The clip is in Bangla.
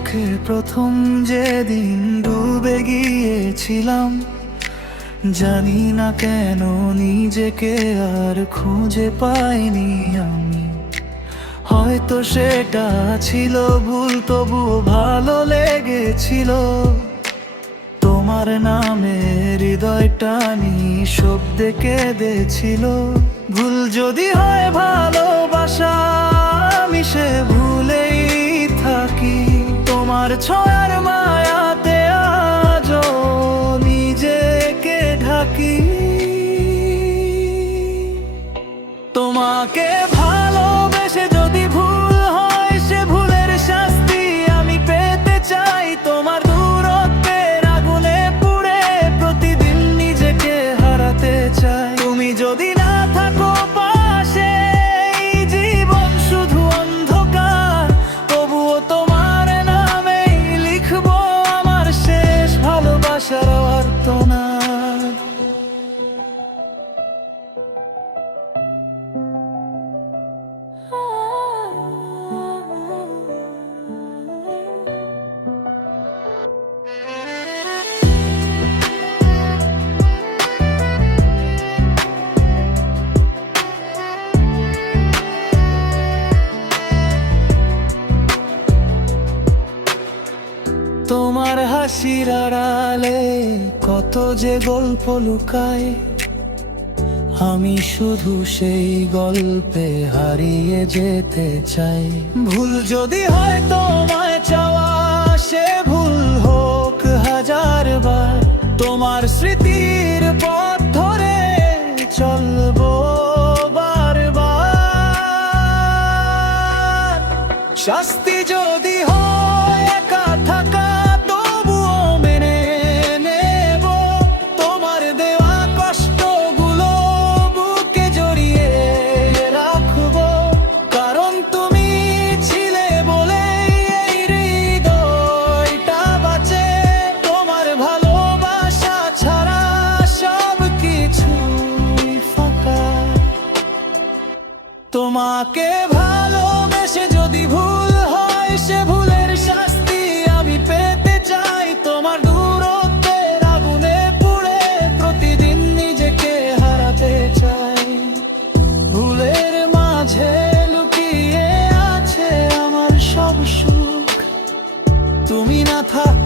চোখে প্রথম যেদিন ডুবে গিয়েছিলাম, জানি না কেন নিজেকে আর খুঁজে পাইনি আমি। হয়তো সেটা ছিল ভুল, তবুও ভালো লেগেছিল। তোমার নামে হৃদয়টা নিঃশব্দে কেঁদেছিল। ভুল যদি হয় ভালোবাসা, আমি সে ভুলেই থাকি। তোমার ছোঁয়ার মায়াতে আজও নিজেকে ঢাকি। তোমাকে ভালোবেসে যদি ভুল হয়, সে ভুলের শাস্তি আমি পেতে চাই। তোমার দূরত্বের আগুনে পুড়ে প্রতিদিন নিজেকে হারাতে চাই। তুমি যদি না থাকো পাশে, এই জীবন শুধু অন্ধকার। তবুও তোমার নামেই লিখবো আমার শেষ ভালোবাসার আর্তনাদ। তোমার হাসির আড়ালে কত যে গল্প লুকায়, আমি শুধু সেই গল্পে হারিয়ে যেতে চাই। ভুল যদি হয় তোমায় চাওয়া, সে ভুল হোক হাজারবার। তোমার স্মৃতির পথ ধরে চলবো বারবার। শাস্তি যদি হয় একা থাকা, তবুও মেনে নেব। তোমার দেওয়া কষ্টগুলো বুকে জড়িয়ে রাখবো। কারণ তুমি ছিলে বলে এই হৃদয়টা বাঁচে। তোমার ভালোবাসা ছাড়া সব কিছুই ফাঁকা। তোমাকে ভালোবেসে যদি ভুল হয়, সে ভুলের শাস্তি আমি পেতে চাই। তোমার দূরত্বের আগুনে পুড়ে প্রতিদিন নিজেকে হারাতে চাই। ভুলের মাঝে লুকিয়ে আছে আমার সব সুখ। তুমি না থাক